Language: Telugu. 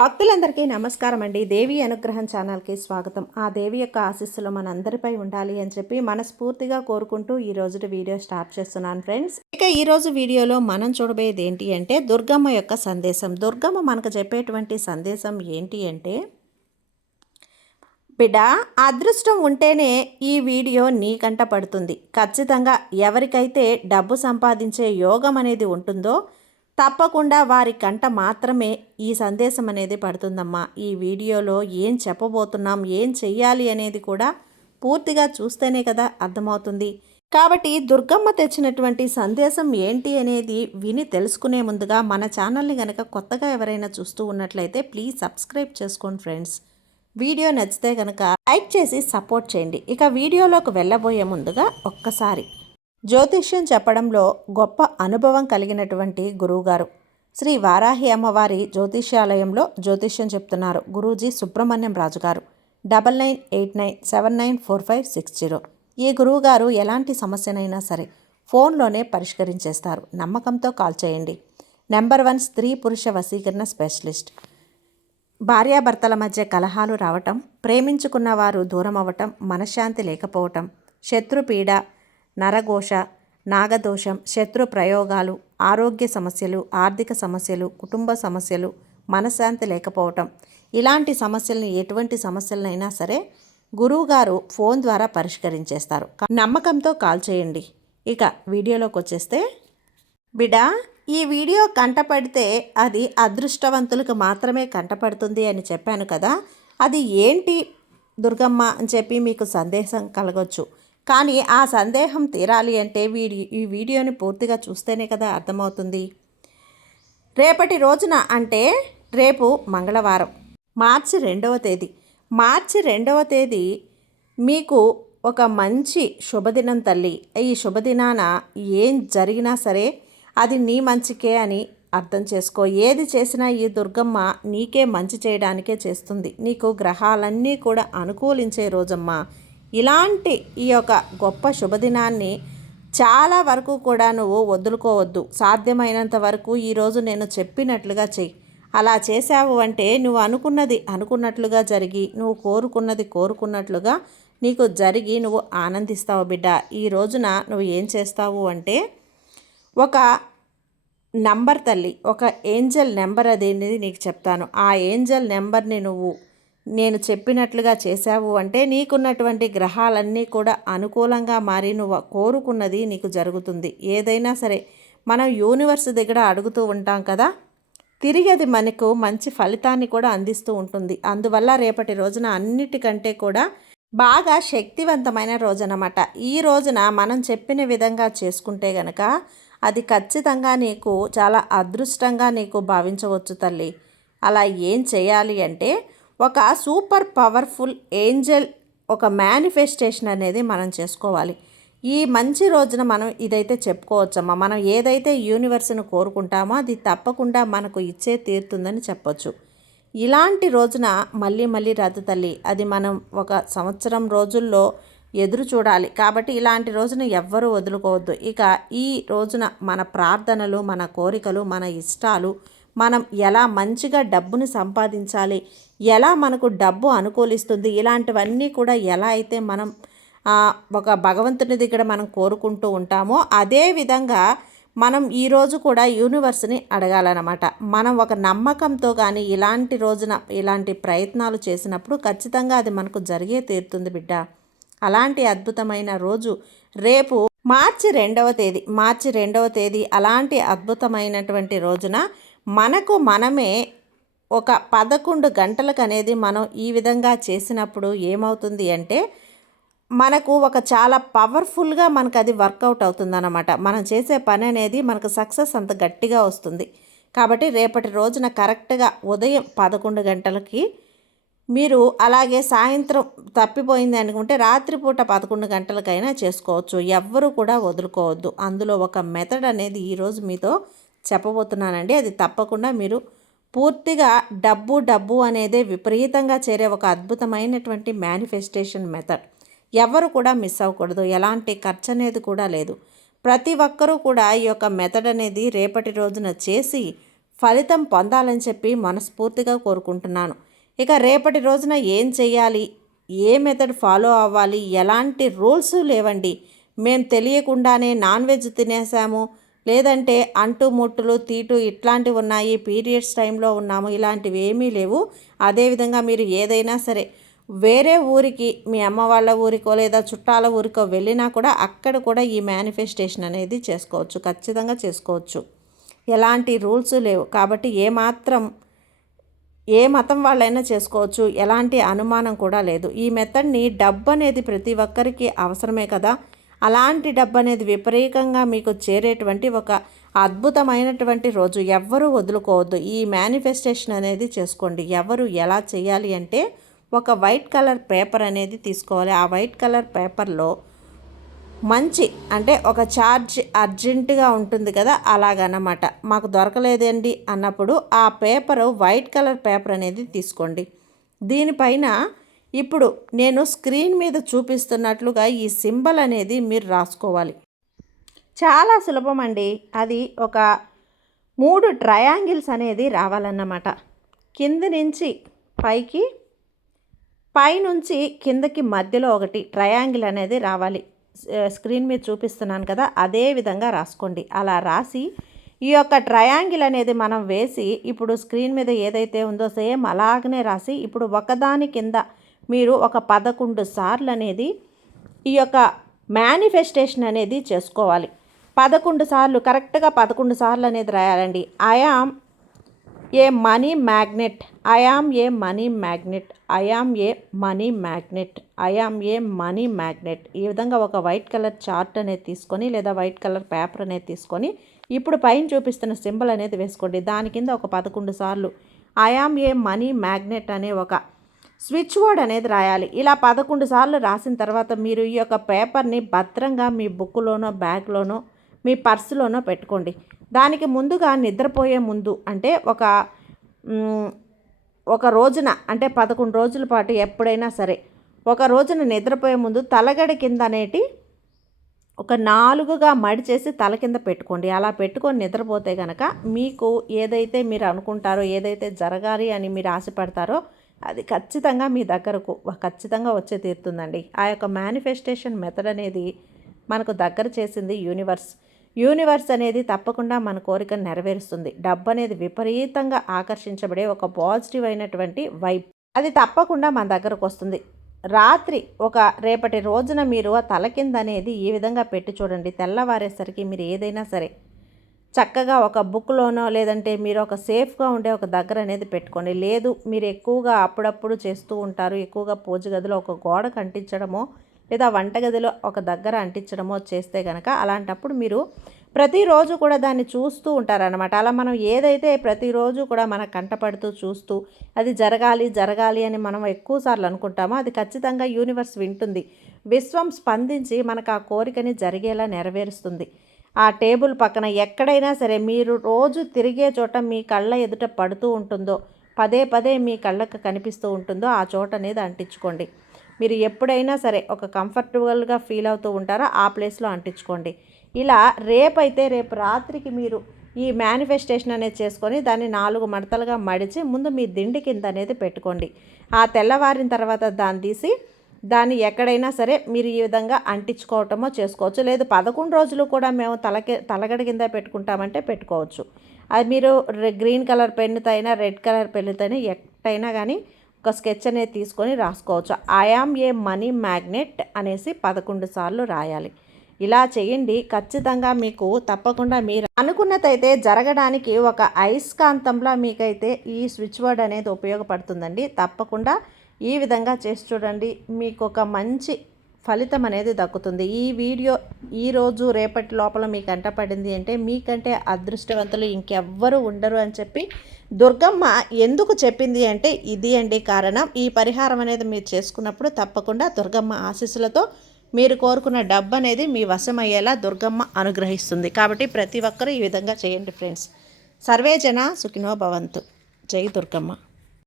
భక్తులందరికీ నమస్కారం అండి. దేవి అనుగ్రహం ఛానల్కి స్వాగతం. ఆ దేవి యొక్క ఆశీస్సులు మనందరిపై ఉండాలి అని చెప్పి మనస్ఫూర్తిగా కోరుకుంటూ ఈ రోజు వీడియో స్టార్ట్ చేస్తున్నాను ఫ్రెండ్స్. ఇక ఈరోజు వీడియోలో మనం చూడబోయేది ఏంటి అంటే దుర్గమ్మ యొక్క సందేశం. దుర్గమ్మ మనకు చెప్పేటువంటి సందేశం ఏంటి అంటే, బిడ్డ, అదృష్టం ఉంటేనే ఈ వీడియో నీకంట పడుతుంది. ఖచ్చితంగా ఎవరికైతే డబ్బు సంపాదించే యోగం అనేది ఉంటుందో తప్పకుండా వారి కంట మాత్రమే ఈ సందేశం అనేది పడుతుందమ్మా. ఈ వీడియోలో ఏం చెప్పబోతున్నాం, ఏం చెయ్యాలి అనేది కూడా పూర్తిగా చూస్తేనే కదా అర్థమవుతుంది. కాబట్టి దుర్గమ్మ తెచ్చినటువంటి సందేశం ఏంటి అనేది విని తెలుసుకునే ముందుగా మన ఛానల్ని కనుక కొత్తగా ఎవరైనా చూస్తూ ఉన్నట్లయితే ప్లీజ్ సబ్స్క్రైబ్ చేసుకోండి ఫ్రెండ్స్. వీడియో నచ్చితే కనుక లైక్ చేసి సపోర్ట్ చేయండి. ఇక వీడియోలోకి వెళ్ళబోయే ముందుగా ఒక్కసారి జ్యోతిష్యం చెప్పడంలో గొప్ప అనుభవం కలిగినటువంటి గురువుగారు శ్రీ వారాహి అమ్మవారి జ్యోతిష్యాలయంలో జ్యోతిష్యం చెప్తున్నారు గురూజీ సుబ్రహ్మణ్యం రాజు గారు. 9989794560. ఈ గురువుగారు ఎలాంటి సమస్యనైనా సరే ఫోన్లోనే పరిష్కరించేస్తారు. నమ్మకంతో కాల్ చేయండి. నెంబర్ 1 స్త్రీ పురుష వశీకరణ స్పెషలిస్ట్. భార్యాభర్తల మధ్య కలహాలు రావటం, ప్రేమించుకున్న వారు దూరం అవ్వటం, మనశ్శాంతి లేకపోవటం, శత్రుపీడ, నరఘోష, నాగదోషం, శత్రు ప్రయోగాలు, ఆరోగ్య సమస్యలు, ఆర్థిక సమస్యలు, కుటుంబ సమస్యలు, మనశ్శాంతి లేకపోవటం, ఇలాంటి సమస్యలను ఎటువంటి సమస్యలనైనా సరే గురువుగారు ఫోన్ ద్వారా పరిష్కరించేస్తారు. నమ్మకంతో కాల్ చేయండి. ఇక వీడియోలోకి వచ్చేస్తే, బిడ్డ, ఈ వీడియో కంటపడితే అది అదృష్టవంతులకు మాత్రమే కంటపడుతుంది అని చెప్పాను కదా. అది ఏంటి దుర్గమ్మ అని చెప్పి మీకు సందేశం కలగొచ్చు. కానీ ఆ సందేహం తీరాలి అంటే ఈ వీడియోని పూర్తిగా చూస్తేనే కదా అర్థమవుతుంది. రేపటి రోజున అంటే రేపు మంగళవారం మార్చి 2వ తేదీ. మార్చి 2వ తేదీ మీకు ఒక మంచి శుభదినం తల్లి. ఈ శుభదినాన ఏం జరిగినా సరే అది నీ మంచికే అని అర్థం చేసుకో. ఏది చేసినా ఈ దుర్గమ్మ నీకే మంచి చేయడానికే చేస్తుంది. నీకు గ్రహాలన్నీ కూడా అనుకూలించే రోజమ్మా. ఇలాంటి ఈ యొక్క గొప్ప శుభదినాన్ని చాలా వరకు కూడా నువ్వు వదులుకోవద్దు. సాధ్యమైనంత వరకు ఈరోజు నేను చెప్పినట్లుగా చెయ్యి. అలా చేసావు అంటే నువ్వు అనుకున్నది అనుకున్నట్లుగా జరిగి, నువ్వు కోరుకున్నది కోరుకున్నట్లుగా నీకు జరిగి నువ్వు ఆనందిస్తావు బిడ్డ. ఈ రోజున నువ్వు ఏం చేస్తావు అంటే, ఒక నంబర్ తల్లి, ఒక ఏంజల్ నెంబర్ అనేది నీకు చెప్తాను. ఆ ఏంజల్ నెంబర్ని నేను చెప్పినట్లుగా చేశావు అంటే నీకున్నటువంటి గ్రహాలన్నీ కూడా అనుకూలంగా మారి నువ్వు కోరుకున్నది నీకు జరుగుతుంది. ఏదైనా సరే మనం యూనివర్స్ దగ్గర అడుగుతూ ఉంటాం కదా, తిరిగి అది మనకు మంచి ఫలితాన్ని కూడా అందిస్తూ ఉంటుంది. అందువల్ల రేపటి రోజున అన్నిటికంటే కూడా బాగా శక్తివంతమైన రోజు అన్నమాట. ఈ రోజున మనం చెప్పిన విధంగా చేసుకుంటే గనక అది ఖచ్చితంగా నీకు చాలా అదృష్టంగా నీకు భావించవచ్చు తల్లి. అలా ఏం చేయాలి అంటే, ఒక సూపర్ పవర్ఫుల్ ఏంజల్ ఒక మేనిఫెస్టేషన్ అనేది మనం చేసుకోవాలి. ఈ మంచి రోజున మనం ఇదైతే చెప్పుకోవచ్చమ్మా. మనం ఏదైతే యూనివర్స్ను కోరుకుంటామో అది తప్పకుండా మనకు ఇచ్చే తీరుతుందని చెప్పొచ్చు. ఇలాంటి రోజున మళ్ళీ మళ్ళీ రాదు తల్లి. అది మనం ఒక సంవత్సరం రోజుల్లో ఎదురు చూడాలి. కాబట్టి ఇలాంటి రోజున ఎవ్వరూ వదులుకోవద్దు. ఇక ఈ రోజున మన ప్రార్థనలు, మన కోరికలు, మన ఇష్టాలు, మనం ఎలా మంచిగా డబ్బుని సంపాదించాలి, ఎలా మనకు డబ్బు అనుకూలిస్తుంది, ఇలాంటివన్నీ కూడా ఎలా అయితే మనం ఒక భగవంతుని దగ్గర మనం కోరుకుంటూ ఉంటామో అదే విధంగా మనం ఈరోజు కూడా యూనివర్స్ని అడగాలన్నమాట. మనం ఒక నమ్మకంతో కానీ ఇలాంటి రోజున ఇలాంటి ప్రయత్నాలు చేసినప్పుడు ఖచ్చితంగా అది మనకు జరిగే తీరుతుంది బిడ్డ. అలాంటి అద్భుతమైన రోజు రేపు మార్చి 2వ తేదీ. మార్చి 2వ తేదీ అలాంటి అద్భుతమైనటువంటి రోజున మనకు మనమే ఒక 11 గంటలకు అనేది మనం ఈ విధంగా చేసినప్పుడు ఏమవుతుంది అంటే, మనకు ఒక చాలా పవర్ఫుల్గా మనకు అది వర్కౌట్ అవుతుందన్నమాట. మనం చేసే పని అనేది మనకు సక్సెస్ అంత గట్టిగా వస్తుంది. కాబట్టి రేపటి రోజున కరెక్ట్గా ఉదయం 11 గంటలకి మీరు, అలాగే సాయంత్రం తప్పిపోయింది అనుకుంటే రాత్రిపూట 11 గంటలకైనా చేసుకోవచ్చు. ఎవ్వరూ కూడా వదులుకోవద్దు. అందులో ఒక మెథడ్ అనేది ఈరోజు మీతో చెప్పబోతున్నానండి. అది తప్పకుండా మీరు పూర్తిగా డబ్బు అనేదే విపరీతంగా చేరే ఒక అద్భుతమైనటువంటి మేనిఫెస్టేషన్ మెథడ్. ఎవరు కూడా మిస్ అవ్వకూడదు. ఎలాంటి ఖర్చు అనేది కూడా లేదు. ప్రతి ఒక్కరూ కూడా ఈ యొక్క మెథడ్ అనేది రేపటి రోజున చేసి ఫలితం పొందాలని చెప్పి మనస్ఫూర్తిగా కోరుకుంటున్నాను. ఇక రేపటి రోజున ఏం చేయాలి, ఏ మెథడ్ ఫాలో అవ్వాలి, ఎలాంటి రూల్స్ లేవండి. మేము తెలియకుండానే నాన్ వెజ్ తినేసాము, లేదంటే అంటుముట్టులు తీటు ఇట్లాంటివి ఉన్నాయి, పీరియడ్స్ టైంలో ఉన్నాము, ఇలాంటివి ఏమీ లేవు. అదేవిధంగా మీరు ఏదైనా సరే వేరే ఊరికి, మీ అమ్మ వాళ్ళ ఊరికో లేదా చుట్టాల ఊరికో వెళ్ళినా కూడా అక్కడ కూడా ఈ మేనిఫెస్టేషన్ అనేది చేసుకోవచ్చు, ఖచ్చితంగా చేసుకోవచ్చు. ఎలాంటి రూల్స్ లేవు కాబట్టి ఏ మతం వాళ్ళైనా చేసుకోవచ్చు, ఎలాంటి అనుమానం కూడా లేదు. ఈ మెథడ్ని డబ్బు అనేది ప్రతి ఒక్కరికి అవసరమే కదా. అలాంటి డబ్బు అనేది విపరీతంగా మీకు చేరేటువంటి ఒక అద్భుతమైనటువంటి రోజు. ఎవ్వరూ వదులుకోవద్దు, ఈ మేనిఫెస్టేషన్ అనేది చేసుకోండి. ఎవరు ఎలా చేయాలి అంటే ఒక వైట్ కలర్ పేపర్ అనేది తీసుకోవాలి. ఆ వైట్ కలర్ పేపర్లో మంచి అంటే ఒక చార్జ్ అర్జెంటుగా ఉంటుంది కదా, అలాగన్నమాట. మాకు దొరకలేదండి అన్నప్పుడు ఆ పేపరు వైట్ కలర్ పేపర్ అనేది తీసుకోండి. దీనిపైన ఇప్పుడు నేను స్క్రీన్ మీద చూపిస్తున్నట్లుగా ఈ సింబల్ అనేది మీరు రాసుకోవాలి. చాలా సులభం అండి. అది ఒక 3 ట్రయాంగిల్స్ అనేది రావాలన్నమాట. కింది నుంచి పైకి, పైనుంచి కిందకి మధ్యలో ఒకటి ట్రయాంగిల్ అనేది రావాలి. స్క్రీన్ మీద చూపిస్తున్నాను కదా, అదే విధంగా రాసుకోండి. అలా రాసి ఈ యొక్క ట్రయాంగిల్ అనేది మనం వేసి, ఇప్పుడు స్క్రీన్ మీద ఏదైతే ఉందో సేమ్ అలాగనే రాసి, ఇప్పుడు ఒకదాని కింద మీరు ఒక 11 సార్లు అనేది ఈ యొక్క మేనిఫెస్టేషన్ అనేది చేసుకోవాలి. 11 సార్లు, కరెక్ట్గా 11 సార్లు అనేది రాయాలండి. I am a money magnet, I am a money magnet, I am a money magnet, I am a money magnet. ఈ విధంగా ఒక వైట్ కలర్ చార్ట్ అనేది తీసుకొని లేదా వైట్ కలర్ పేపర్ అనేది తీసుకొని ఇప్పుడు పైన చూపిస్తున్న సింబల్ అనేది వేసుకోండి. దాని కింద ఒక 11 సార్లు I am a money magnet అనే ఒక స్విచ్ వర్డ్ అనేది రాయాలి. ఇలా 11 సార్లు రాసిన తర్వాత మీరు ఈ యొక్క పేపర్ని భద్రంగా మీ బుక్లోనో, బ్యాగ్లోనో, మీ పర్సులోనో పెట్టుకోండి. దానికి ముందుగా నిద్రపోయే ముందు అంటే ఒక రోజున అంటే 11 రోజుల పాటు ఎప్పుడైనా సరే ఒక రోజున నిద్రపోయే ముందు తలగడ కింద అనేటి ఒక 4గా మడిచేసి తల కింద పెట్టుకోండి. అలా పెట్టుకొని నిద్రపోతే కనుక మీకు ఏదైతే మీరు అనుకుంటారో, ఏదైతే జరగాలి అని మీరు ఆశపడతారో అది ఖచ్చితంగా మీ దగ్గరకు ఖచ్చితంగా వచ్చే తీరుతుందండి. ఆ యొక్క మేనిఫెస్టేషన్ మెథడ్ అనేది మనకు దగ్గర చేసింది యూనివర్స్ అనేది తప్పకుండా మన కోరికను నెరవేరుస్తుంది. డబ్బు అనేది విపరీతంగా ఆకర్షించబడే ఒక పాజిటివ్ అయినటువంటి వైబ్, అది తప్పకుండా మన దగ్గరకు వస్తుంది. రాత్రి రేపటి రోజున మీరు ఆ తల కింద అనేది ఈ విధంగా పెట్టి చూడండి. తెల్లవారేసరికి మీరు ఏదైనా సరే చక్కగా ఒక బుక్లోనో లేదంటే మీరు ఒక సేఫ్గా ఉండే ఒక దగ్గర అనేది పెట్టుకోండి. లేదు మీరు ఎక్కువగా అప్పుడప్పుడు చేస్తూ ఉంటారు, ఎక్కువగా పూజ గదిలో ఒక గోడకు అంటించడమో లేదా వంటగదిలో ఒక దగ్గర అంటించడమో చేస్తే కనుక అలాంటప్పుడు మీరు ప్రతిరోజు కూడా దాన్ని చూస్తూ ఉంటారనమాట. అలా మనం ఏదైతే ప్రతిరోజు కూడా మన కంటపడుతూ చూస్తూ అది జరగాలి అని మనం ఎక్కువసార్లు అనుకుంటామో అది ఖచ్చితంగా యూనివర్స్ వింటుంది. విశ్వం స్పందించి మనకు ఆ కోరికని జరిగేలా నెరవేరుస్తుంది. ఆ టేబుల్ పక్కన ఎక్కడైనా సరే మీరు రోజు తిరిగే చోట మీ కళ్ళ ఎదుట పడుతూ ఉంటుందో, పదే మీ కళ్ళకు కనిపిస్తూ ఉంటుందో ఆ చోట అనేది అంటించుకోండి. మీరు ఎప్పుడైనా సరే ఒక కంఫర్టబుల్గా ఫీల్ అవుతూ ఉంటారో ఆ ప్లేస్లో అంటించుకోండి. ఇలా రేపు రాత్రికి మీరు ఈ మేనిఫెస్టేషన్ అనేది చేసుకొని దాన్ని 4 మడతలుగా మడిచి ముందు మీ దిండి కింద అనేది పెట్టుకోండి. ఆ తెల్లవారిన తర్వాత దాన్ని తీసి దాన్ని ఎక్కడైనా సరే మీరు ఈ విధంగా అంటించుకోవటమో చేసుకోవచ్చు. లేదు 11 రోజులు కూడా మేము తలగడ కింద పెట్టుకుంటామంటే పెట్టుకోవచ్చు. అది మీరు గ్రీన్ కలర్ పెన్నుతో అయినా రెడ్ కలర్ పెన్నుతో అయినా ఎట్టయినా కానీ ఒక స్కెచ్ అనేది తీసుకొని రాసుకోవచ్చు. I am a money magnet అనేసి 11 సార్లు రాయాలి. ఇలా చేయండి, ఖచ్చితంగా మీకు తప్పకుండా మీరు అనుకున్నదైతే జరగడానికి ఒక అయస్కాంతంలా మీకైతే ఈ స్విచ్ వర్డ్ అనేది ఉపయోగపడుతుందండి. తప్పకుండా ఈ విధంగా చేసి చూడండి, మీకు ఒక మంచి ఫలితం అనేది దక్కుతుంది. ఈ వీడియో ఈరోజు రేపటి లోపల మీకు కంటపడింది అంటే మీకంటే అదృష్టవంతులు ఇంకెవ్వరూ ఉండరు అని చెప్పి దుర్గమ్మ ఎందుకు చెప్పింది అంటే ఇది అండి కారణం. ఈ పరిహారం అనేది మీరు చేసుకున్నప్పుడు తప్పకుండా దుర్గమ్మ ఆశీస్సులతో మీరు కోరుకున్న డబ్బు అనేది మీ వశమయ్యేలా దుర్గమ్మ అనుగ్రహిస్తుంది. కాబట్టి ప్రతి ఒక్కరూ ఈ విధంగా చేయండి ఫ్రెండ్స్. సర్వే జన సుఖినో భవంతు. జై దుర్గమ్మ.